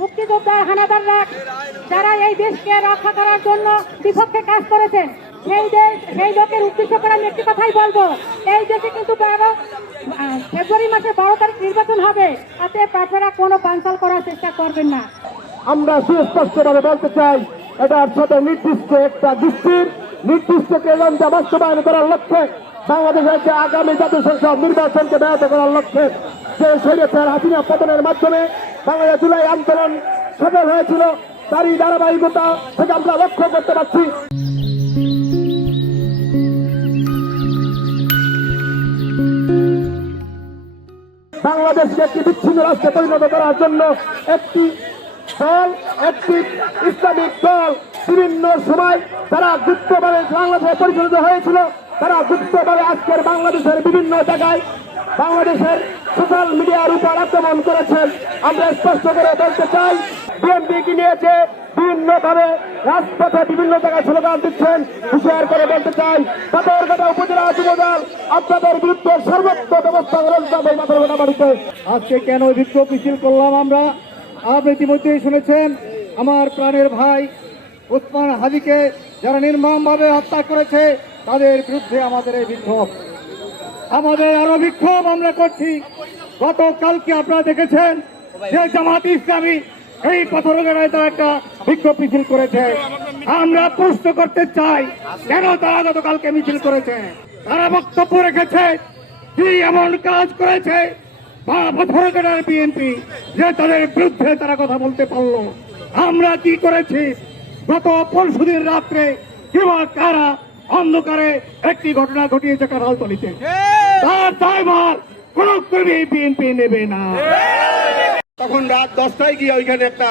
মুক্তিযোদ্ধা হানাদাররা যারা এই দেশকে রক্ষা করার জন্য বিপক্ষে কাজ করেছেন, সেই লোকের উদ্দেশ্য করে আমি একটি কথাই বলবো, এই দেশে কিন্তু ফেব্রুয়ারি মাসে 12 তারিখ নির্বাচন হবে, তাতে আপনারা কোনো বানচাল করার চেষ্টা করবেন না। আমরা সুস্পষ্টভাবে বলতে চাই, এটার সাথে নির্দিষ্ট একটা নির্দিষ্ট এজেন্ডা বাস্তবায়ন করার লক্ষ্যে বাংলাদেশের যে আগামী জাতীয় সংসদ নির্বাচনকে ব্যাহত করার লক্ষ্যে যে স্বৈরাচার হাসিনা পতনের মাধ্যমে বাংলাদেশ জুলাই আন্দোলন সফল হয়েছিল, তারই ধারাবাহিকতা থেকে আমরা লক্ষ্য করতে পারছি। বাংলাদেশকে একটি বিচ্ছিন্ন রাষ্ট্রে পরিণত করার জন্য একটি ইসলামিক দল বিভিন্ন সময় তারা গুপ্তভাবে বাংলাদেশে পরিচালিত হয়েছিল, তারা গুপ্তভাবে আজকের বাংলাদেশের বিভিন্ন জায়গায় বাংলাদেশের সোশ্যাল মিডিয়ার উপর আক্রমণ করেছেন। আমরা স্পষ্ট করে বলতে চাই, বিএনপিকে নিয়েছে বিভিন্নভাবে রাজপথে বিভিন্ন জায়গায় স্লোগান দিচ্ছেন, হুঁশিয়ার করে বলতে চাই, পাথরঘাটা উপজেলা যুবদল আপনাদের বিরুদ্ধে সর্বোচ্চ ব্যবস্থা গ্রহণ করবে। পাথরঘাটা বাড়িতে আজকে কেন বিক্ষোভ মিছিল করলাম আমরা, আপনি ইতিমধ্যেই শুনেছেন। আমার প্রাণের ভাই ওসমান হাদিকে যারা নির্মমভাবে হত্যা করেছে, তাদের বিরুদ্ধে আমাদের এই বিক্ষোভ, আমাদের আরো বিক্ষোভ আমরা করছি। গতকালকে আপনারা দেখেছেন যে জামাত ইসলামী এই পাথরঘাটায় তারা একটা বিক্ষোভ মিছিল করেছে। আমরা প্রশ্ন করতে চাই, কেন তারা গতকালকে মিছিল করেছে? তারা বক্তব্য রেখেছে কি এমন কাজ করেছে পাথরঘাটার বিএনপি যে তাদের বিরুদ্ধে তারা কথা বলতে পারলো? আমরা কি করেছি? গত পরশুদিন রাত্রে কিংবা কারা অন্ধকারে একটি ঘটনা ঘটিয়েছে কাঁঠালতলীতে, তার দায়ভার কোন কর্মী বিএনপি নেবে না। তখন রাত 10টায় গিয়ে ওইখানে একটা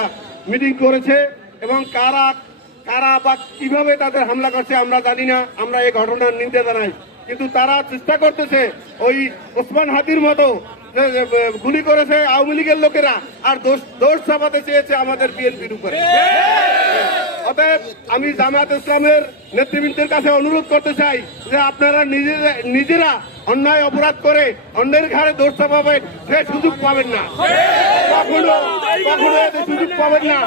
মিটিং করেছে এবং কারা বা কিভাবে তাদের হামলা করছে আমরা জানি না, আমরা এই ঘটনার নিন্দা জানাই। কিন্তু তারা চেষ্টা করতেছে ওই ওসমান হাদির মতো গুলি করেছে আওয়ামী লীগের লোকেরা, আর দোষ চাপাতে চেয়েছে আমাদের বিএনপির উপরে। অতএব আমি জামায়াত ইসলামের নেতৃবৃন্দের কাছে অনুরোধ করতে চাই যে আপনারা নিজেরা অন্যায় অপরাধ করে অন্যের ঘাড়ে দোষ চাপাবেন, সে সুযোগ পাবেন না, কখনো সুযোগ পাবেন না।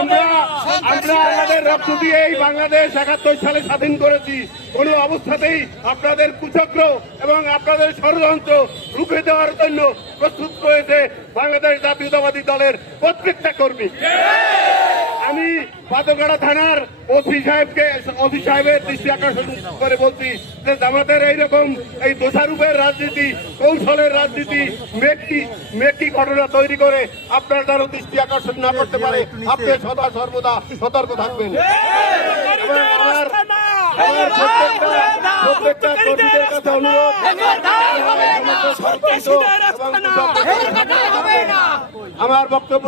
আমরা আমাদের রক্ত দিয়ে এই বাংলাদেশ 71 সালে স্বাধীন করেছি। কোন অবস্থাতেই আপনাদের কুচক্র এবং আপনাদের ষড়যন্ত্র রুখে দেওয়ার জন্য প্রস্তুত রয়েছে বাংলাদেশ জাতীয়তাবাদী দলের প্রত্যেকটা কর্মী। আমি পাথরঘাটা থানার ওসি সাহেবের দৃষ্টি আকর্ষণ করে বলছি যে জামাতের এইরকম এই দোষারোপের রাজনীতি, কৌশলের রাজনীতি, মেকি ঘটনা তৈরি করে আপনার দ্বারা দৃষ্টি আকর্ষণ না করতে পারে, আপনি সদা সর্বদা সতর্ক থাকবেন। প্রত্যেকটা কর্মীদের কাছে অনুরোধ, আমার বক্তব্য